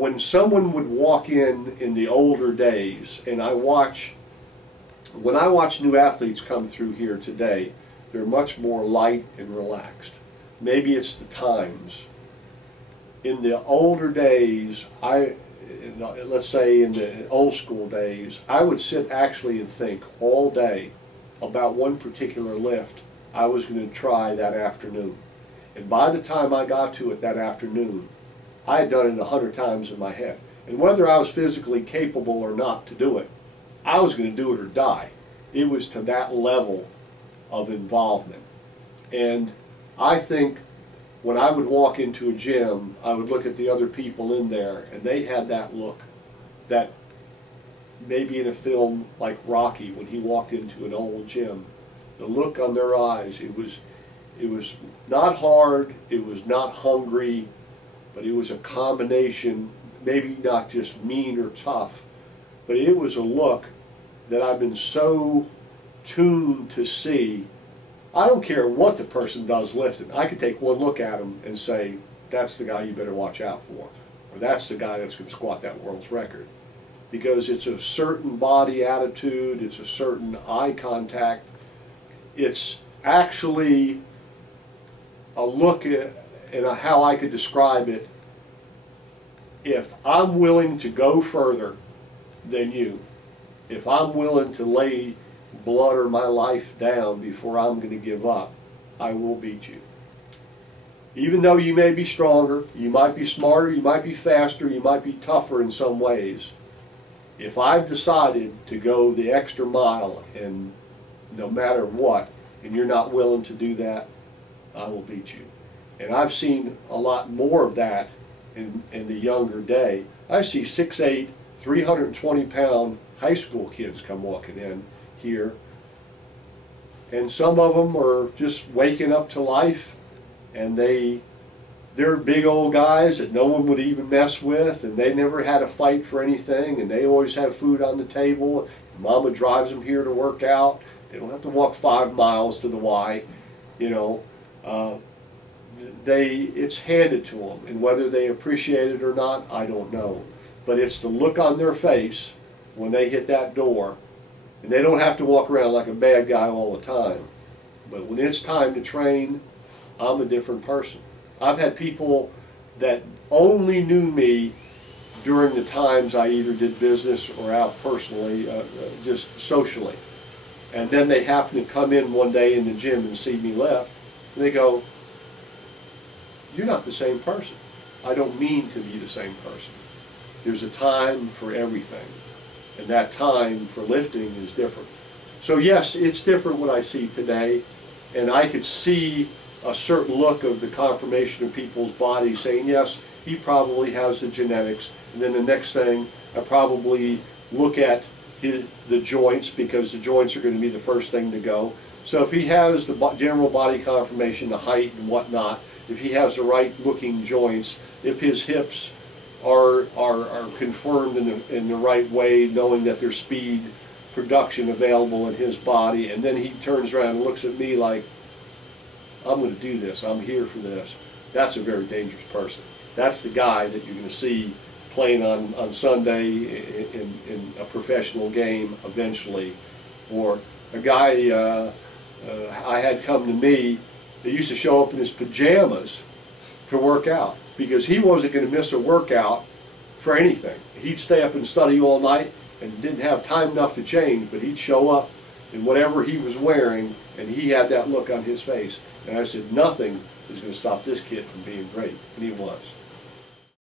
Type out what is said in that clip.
when someone would walk in the older days, and when I watch new athletes come through here today, they're much more light and relaxed. Maybe it's the times. In the older days, let's say in the old school days, I would sit actually and think all day about one particular lift I was going to try that afternoon. And by the time I got to it that afternoon, I had done it 100 times in my head. And whether I was physically capable or not to do it, I was going to do it or die. It was to that level of involvement. And I think when I would walk into a gym, I would look at the other people in there, and they had that look that maybe in a film like Rocky, when he walked into an old gym, the look on their eyes, it was not hard, it was not hungry, but it was a combination, maybe not just mean or tough, but it was a look that I've been so tuned to see. I don't care what the person does lifting. I could take one look at them and say, that's the guy you better watch out for, or that's the guy that's going to squat that world's record. Because it's a certain body attitude, it's a certain eye contact, it's actually a look at, and how I could describe it, if I'm willing to go further than you, if I'm willing to lay blood or my life down before I'm going to give up, I will beat you. Even though you may be stronger, you might be smarter, you might be faster, you might be tougher in some ways, if I've decided to go the extra mile, and no matter what, and you're not willing to do that, I will beat you. And I've seen a lot more of that in the younger day. I see 6'8", 320-pound high school kids come walking in here, and some of them are just waking up to life, and they're big old guys that no one would even mess with, and they never had a fight for anything, and they always have food on the table. Mama drives them here to work out. They don't have to walk 5 miles to the Y, you know. It's handed to them, and whether they appreciate it or not, I don't know. But it's the look on their face when they hit that door, and they don't have to walk around like a bad guy all the time. But when it's time to train, I'm a different person. I've had people that only knew me during the times I either did business or out personally, just socially. And then they happen to come in one day in the gym and see me lift, and they go, "You're not the same person." I don't mean to be the same person. There's a time for everything, and that time for lifting is different. So yes, it's different what I see today, and I could see a certain look of the confirmation of people's bodies saying, yes, he probably has the genetics. And then the next thing, I probably look at the joints, because the joints are going to be the first thing to go. So if he has the general body conformation, the height and whatnot, if he has the right looking joints, if his hips are confirmed in the right way, knowing that there's speed production available in his body, and then he turns around and looks at me like, I'm going to do this, I'm here for this, that's a very dangerous person. That's the guy that you're going to see playing on Sunday in a professional game eventually. Or a guy I had come to me that used to show up in his pajamas to work out, because he wasn't going to miss a workout for anything. He'd stay up and study all night and didn't have time enough to change, but he'd show up in whatever he was wearing, and he had that look on his face. And I said, nothing is going to stop this kid from being great. And he was.